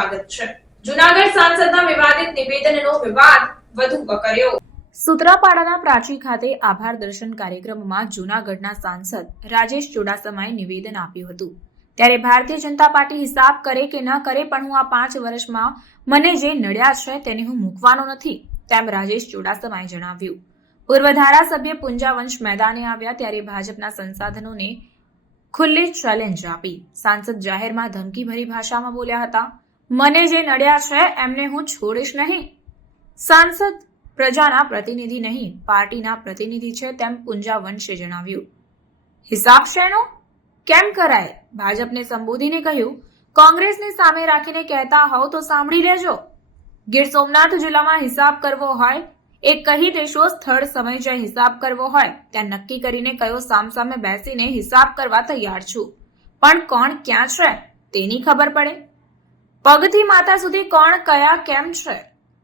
સ્વાગત છે। જૂનાગઢ સાંસદના વિવાદિત નિવેદનનો વિવાદ વધુ વકર્યો। સૂત્રાપાડાના પ્રાચી ખાતે આભાર દર્શન કાર્યક્રમમાં જૂનાગઢના સાંસદ રાજેશ ચુડાસમાએ નિવેદન આપ્યું હતું। ત્યારે ભારતીય જનતા પાર્ટી હિસાબ કરે કે ન કરે પણ હું આ 5 વર્ષમાં મને જે નડ્યા છે તેને હું મૂકવાનો નથી, તેમ રાજેશ ચુડાસમાએ જણાવ્યું। પૂર્વ ધારાસભ્ય પુંજાવંશ મેદાને આવ્યા ત્યારે ભાજપના સંસાધનોને ખુલ્લી ચેલેન્જ આપી સાંસદ જાહેરમાં ધમકીભરી ભાષામાં બોલ્યા હતા। મને જે નડ્યા છે એમને હું છોડીશ નહીં। સાંસદ પ્રજાના પ્રતિનિધિ નહીં, પાર્ટીના પ્રતિનિધિ છે તેમ પુંજાવંશે જણાવ્યું। હિસાબ શેનો કેમ કરાય? ભાજપને સંબોધીને કહ્યું, કોંગ્રેસને સામે રાખીને કહેતા હોવ તો સાંભળી લેજો। ગીર સોમનાથ જિલ્લામાં હિસાબ કરવો હોય એ કહી દેશો। સ્થળ સમય જે હિસાબ કરવો હોય ત્યાં નક્કી કરીને કયો સામસામે બેસીને હિસાબ કરવા તૈયાર છું, પણ કોણ ક્યાં છે તેની ખબર પડે। પગથી માથા સુધી કોણ કયા કેમ છે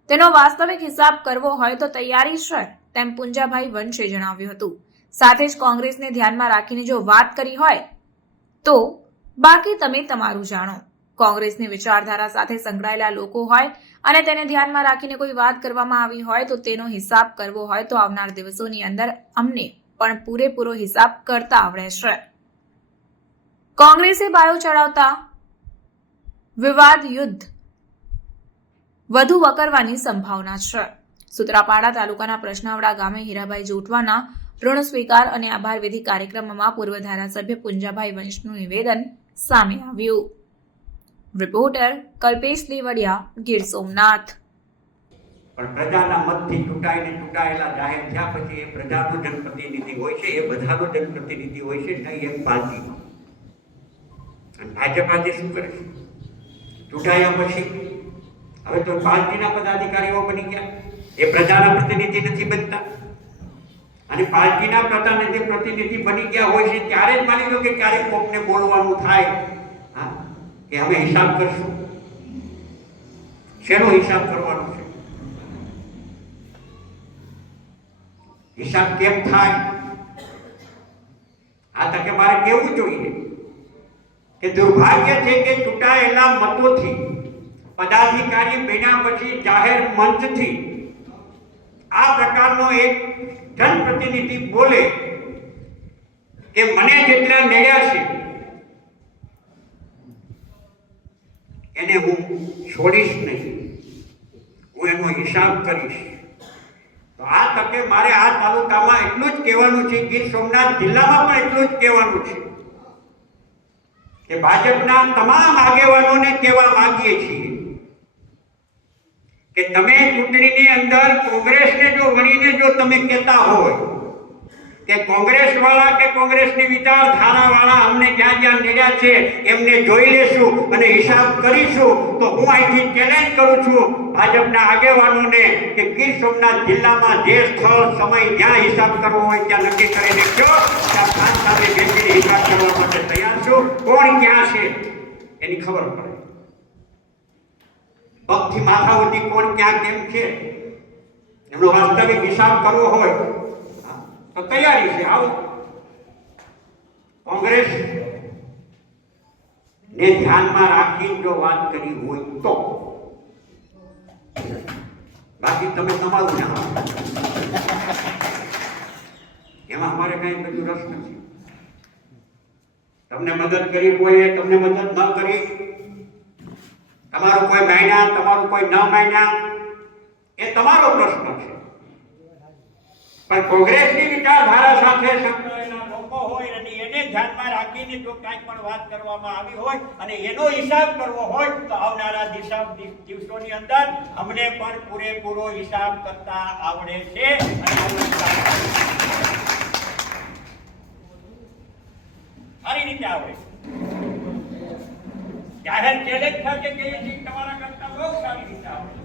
તેનો વાસ્તવિક હિસાબ કરવો હોય તો તૈયારી છે, તેમ પુંજાભાઈ વંશે જણાવ્યું હતું। સાથે જ કોંગ્રેસને ધ્યાનમાં રાખીને જો વાત કરી હોય તો બાકી તમે તમારું જાણો। કોંગ્રેસની વિચારધારા સાથે સંકળાયેલા લોકો હોય અને તેને ધ્યાનમાં રાખીને કોઈ વાત કરવામાં આવી હોય તો તેનો હિસાબ કરવો હોય તો આવનાર દિવસોની અંદર અમને પણ પૂરેપૂરો હિસાબ કરતા આવડે છે। કોંગ્રેસે બાયો ચડાવતા વિવાદ યુદ્ધ વધુ વકરવાની સંભાવના છે। સૂત્રાપાડા તાલુકાના પ્રશ્નાવડા ગામે હીરાભાઈ જોટવાના ઋણ સ્વીકાર અને આભાર વિધિ કાર્યક્રમમાં પૂર્વ ધારાસભ્ય પુંજાભાઈ વંશનું નિવેદન સામે આવ્યું। રિપોર્ટર કલ્પેશ દેવડિયા, ગીર સોમનાથ। પણ પ્રજાના મતથી ચૂંટાયેલા જાહેર થયા પછી એ પ્રજાનો જનપ્રતિનિધિ હોય છે, એ બધાનો જનપ્રતિનિધિ હોય છે, નહીં એક પાર્ટીનો। અને ભાજપ આજે શું કરે છે? ચૂંટાયા પછી હવે તો પાર્ટીના પદાધિકારીઓ બની ગયા, એ પ્રજાના પ્રતિનિધિ નથી બનતા। અને પાર્ટીના પ્રતિનિધિ બની ગયા હોય છે ત્યારે જ માની લો કે ક્યારેક કોકને બોલવાનું થાય કે અમે હિસાબ કરશું। શેનો હિસાબ કરવાનો છે? હિસાબ કેમ થાય? આ તકે મારે કેવું જોઈએ કે દુર્ભાગ્ય છે કે ચૂંટાયેલા મતોથી પદાધિકારી બન્યા પછી જાહેર મંચથી આ પ્રકારનો એક જનપ્રતિનિધિ બોલે કે મને જેટલા નડ્યા છે એને હું છોડીશ નહીં, હું એનો હિસાબ કરીશ। તો આ તકે મારે આ તાલુકામાં એટલું જ કહેવાનું છે, ગીર સોમનાથ જિલ્લામાં પણ એટલું જ કહેવાનું છે કે ભાજપના તમામ આગેવાનોને કહેવા માંગીએ છીએ કે તમે ચૂંટણીની અંદર કોંગ્રેસને જો ગણીને જો તમે કહેતા હોય કે કોંગ્રેસ વાળા કે કોંગ્રેસની વિચારધારાવાળા અમને જ્યાં જ્યાં નડ્યા છે એમને જોઈ લેશું અને હિસાબ કરીશું, તો હું અહીંથી ચેલેન્જ કરું છું ભાજપના આગેવાનોને કે ગીર સોમનાથ જિલ્લામાં જે સ્થળ સમય જ્યાં હિસાબ કરવો હોય ત્યાં નક્કી કરીને કહો, ત્યાં ખાન સામે બેસીને હિસાબ કરવા માટે તૈયાર છું। કોણ ક્યાં છે એની ખબર પડે, પગથી માથા સુધી કોણ ક્યાં કેમ છે એમનો વાસ્તવિક હિસાબ કરવો હોય તો તૈયારી છે। આવો કોંગ્રેસ ને ધ્યાનમાં રાખીને જો વાત કરી હોય તો, બાકી તમે તમારું ના એમાં અમારે કઈ બધું રસ નથી। તમને મદદ કરી કોઈએ, તમને મદદ ન કરી, તમારું કોઈ માન્યા, તમારું કોઈ ન માન્યા, એ તમારો પ્રશ્ન છે। પણ કોંગ્રેસની વિચારધારા સાથે સંકળાયેલા લોકો હોય અને એને ધ્યાનમાં રાખીને જો કાંઈ પણ વાત કરવામાં આવી હોય અને એનો હિસાબ કરવો હોય તો આવનારા દિવસોની અંદર અમને પણ પૂરેપૂરો હિસાબ કરતા આવડે છે। સારી રીતે આવડે છે। જાહેર ચેલેન્જ થાય કે તમારા કરતા બહુ સારી રીતે આવડે।